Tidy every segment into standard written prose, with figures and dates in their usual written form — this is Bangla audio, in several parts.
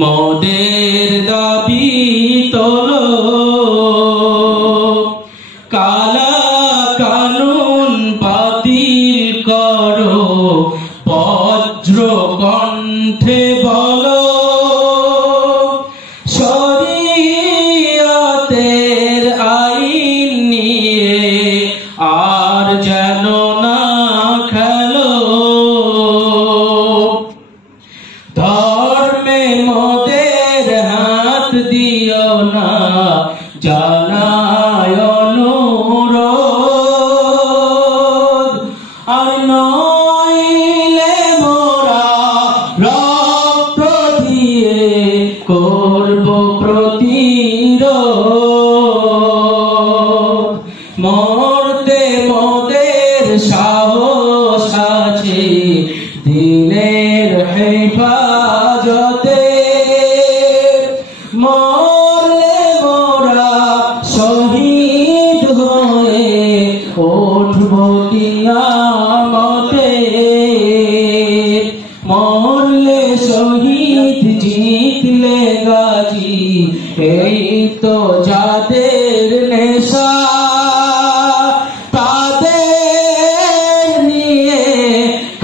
মোদের দাবি তোলো, কালা কানুন বাতিল করো, বজ্র কণ্ঠে বলো, শরীয়তের আইন নিয়ে আর যেন না খেলো। ধর্মে মোদের হাত দিও না, জানায় অনুরোধ, আর নইলে মোরা রক্ত দিয়ে করব প্রতিরোধ। মরতে মোদের সাহস আছে দিনের হেফাজতে, মরলে মোরা শহীদ হয়ে উঠব কিয়ামতে। মরলে শহীদ জিতলে গাজী, এই তো যাদের নেশা, তাদের নিয়ে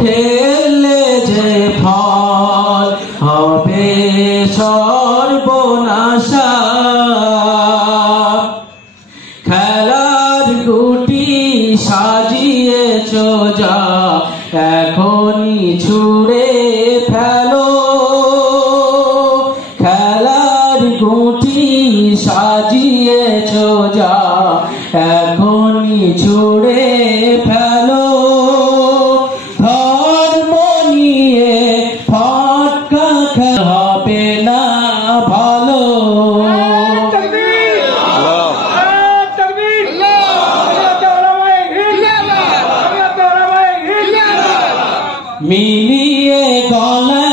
খেললে যে ফল হবে সর্বনাশা। খেলার গুটি সাজিয়েছ যা, এখনই ছুঁড়ে ফেলো, খেলার গুটি সাজিয়েছ যা, এখনই ছুঁড়ে ফেলো। ধর্ম নিয়ে ফটকা খেলা হবে না ভালো। মিলিয়ে গলা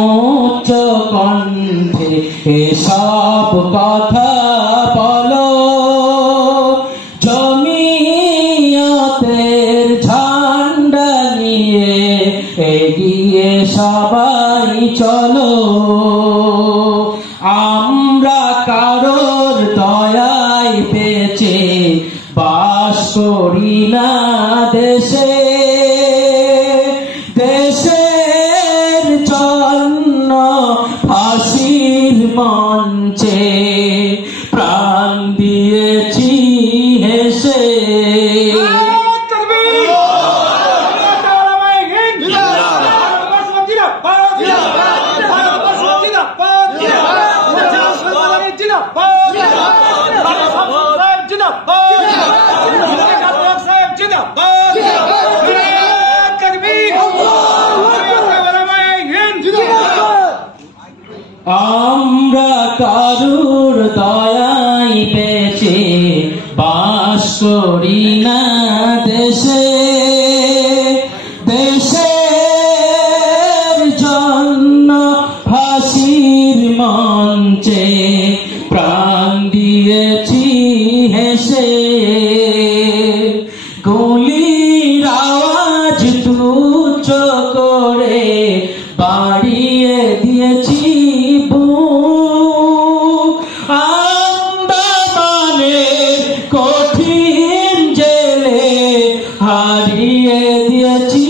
উচ্চ কণ্ঠে এসব কথা বলো, জমিয়তের ঝান্ডা নিয়ে এগিয়ে সবাই চলো। আমরা কারোর দয়ায় বেঁচে বাস করি না দেশে, দেশের জন্য ফাঁসির মঞ্চে প্রাণ দিয়েছি হেসে। আমরা কারুর দয়ায় বেঁচে বাস করি না দেশে, দেশের জন্য ফাঁসির মঞ্চে প্রাণ দিয়েছি হেসে। গুলির আওয়াজ তুচ্ছ করে বাড়িয়ে দিয়েছি বুক, আন্দামানের কঠিন জেলে হারিয়ে দিয়েছি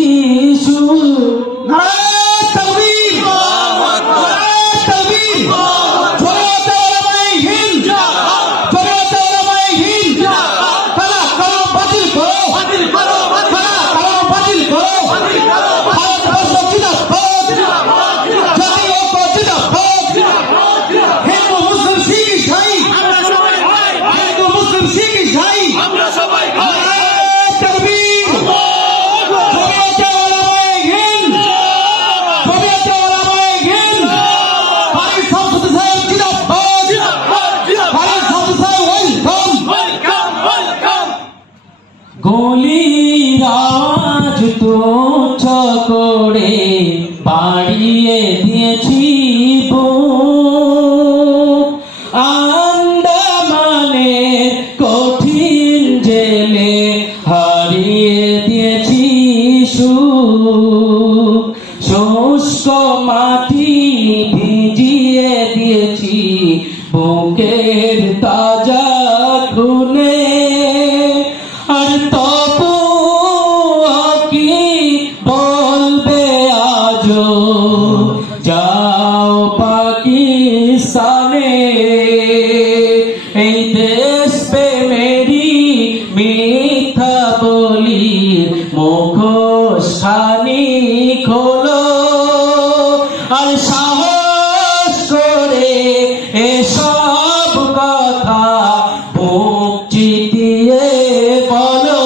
সুখ। গুলির আওয়াজ তুচ্ছ করে বাড়িয়ে দিয়েছি বুক, আন্দামানের কঠিন জেলে হারিয়ে দিয়েছি সুখ। শুষ্ক মাটি ভিজিয়ে দিয়েছি বুকের তাজা খুনে আর তবু কি বলবে আজো যাও পাকিস্তানে এই দেশ পে মেরি মিথ্যা বলির মুখোশখানি খোলো আর সাহস করে এসব কথা বুক চিতিয়ে বলো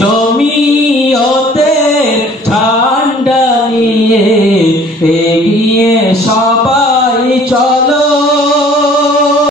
জমিয়তে ঝান্ডা নিয়ে এগিয়ে সবাই চলো।